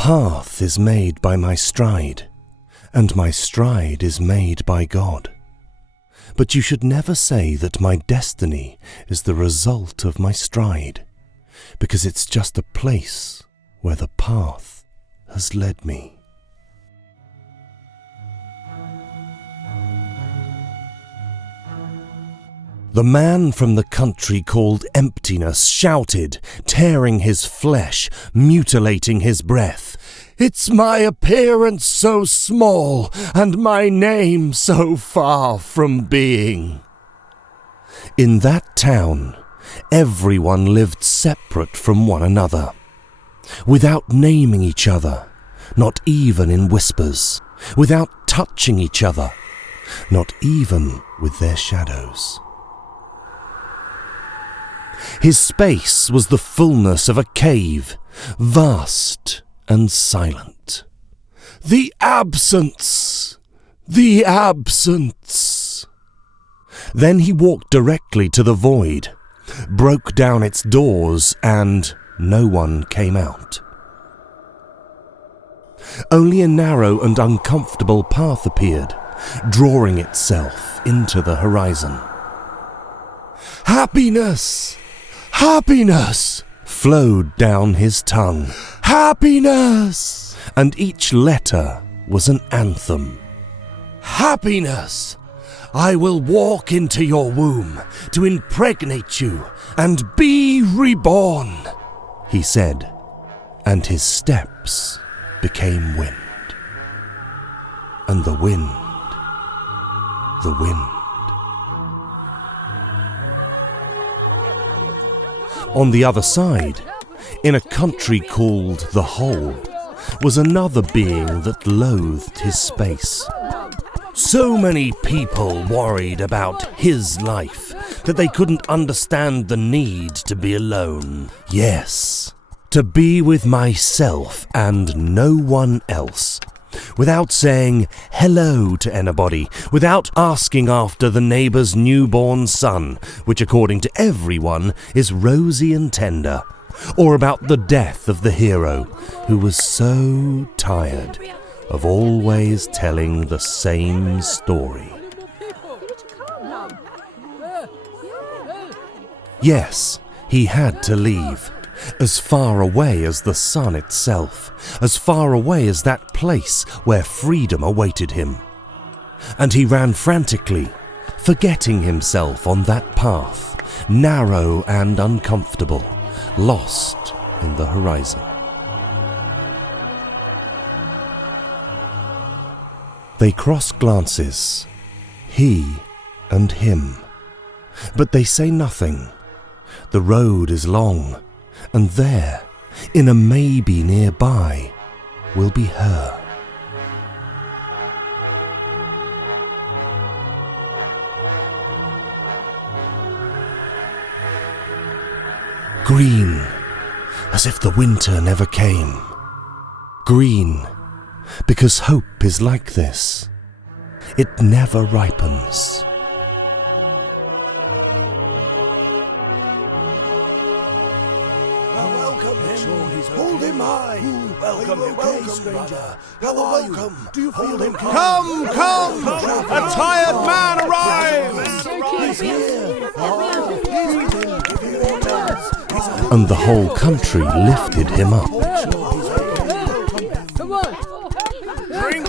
path is made by my stride, and my stride is made by God. But you should never say that my destiny is the result of my stride, because it's just a place where the path has led me. The man from the country called Emptiness shouted, tearing his flesh, mutilating his breath, "It's my appearance so small, and my name so far from being." In that town, everyone lived separate from one another, without naming each other, not even in whispers, without touching each other, not even with their shadows. His space was the fullness of a cave, vast and silent. The absence! The absence! Then he walked directly to the void, broke down its doors, and no one came out. Only a narrow and uncomfortable path appeared, drawing itself into the horizon. Happiness! Happiness! Flowed down his tongue. Happiness! And each letter was an anthem. Happiness! I will walk into your womb to impregnate you and be reborn, he said, and his steps became wind. And the wind. On the other side, in a country called the Hole, was another being that loathed his space. So many people worried about his life that they couldn't understand the need to be alone. Yes, to be with myself and no one else, without saying hello to anybody, without asking after the neighbour's newborn son, which according to everyone is rosy and tender, or about the death of the hero, who was so tired of always telling the same story. Yes, he had to leave. As far away as the sun itself, as far away as that place where freedom awaited him. And he ran frantically, forgetting himself on that path, narrow and uncomfortable, lost in the horizon. They cross glances, he and him, but they say nothing. The road is long, and there, in a maybe nearby, will be her. Green, as if the winter never came. Green, because hope is like this. It never ripens. Hold him high. Welcome, stranger. How are you? Do you feel him? Come! A tired man arrives! He's here. And the whole country lifted him up.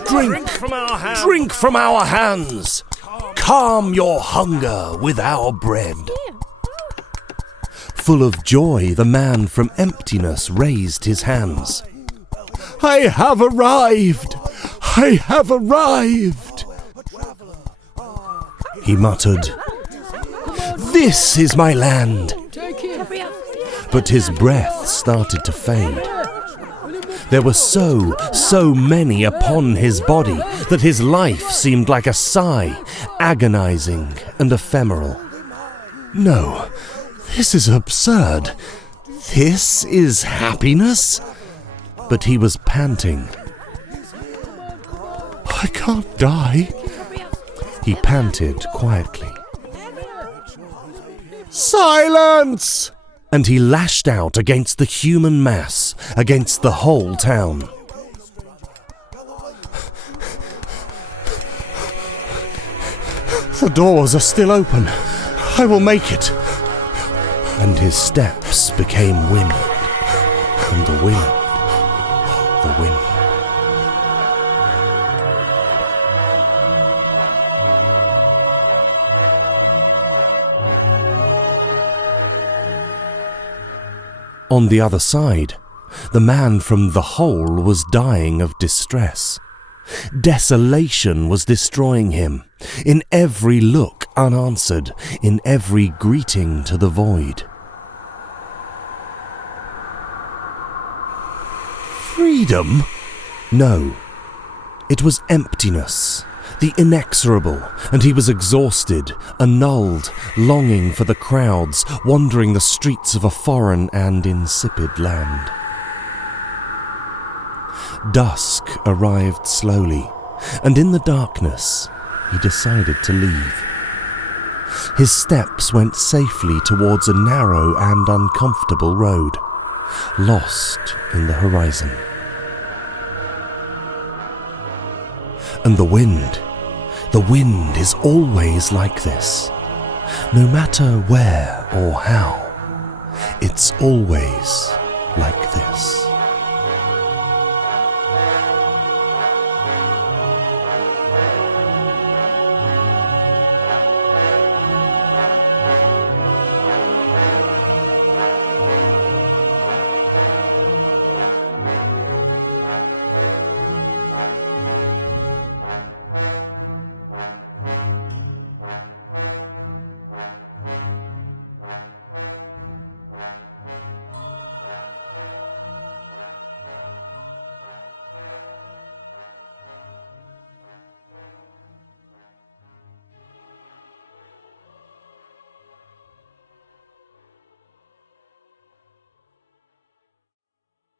Drink from our hands. Drink from our hands. Calm your hunger with our bread. Full of joy, the man from Emptiness raised his hands. I have arrived! I have arrived! He muttered, This is my land! But his breath started to fade. There were so many upon his body that his life seemed like a sigh, agonizing and ephemeral. No, this is absurd. This is happiness? But he was panting. I can't die. He panted quietly. Silence! And he lashed out against the human mass, against the whole town. The doors are still open. I will make it. And his steps became wind. And the wind. The wind. On the other side, the man from the hole was dying of distress. Desolation was destroying him, in every look unanswered, in every greeting to the void. Freedom? No. It was emptiness, the inexorable, and he was exhausted, annulled, longing for the crowds, wandering the streets of a foreign and insipid land. Dusk arrived slowly, and in the darkness he decided to leave. His steps went safely towards a narrow and uncomfortable road, lost in the horizon. And the wind is always like this. No matter where or how, it's always like this.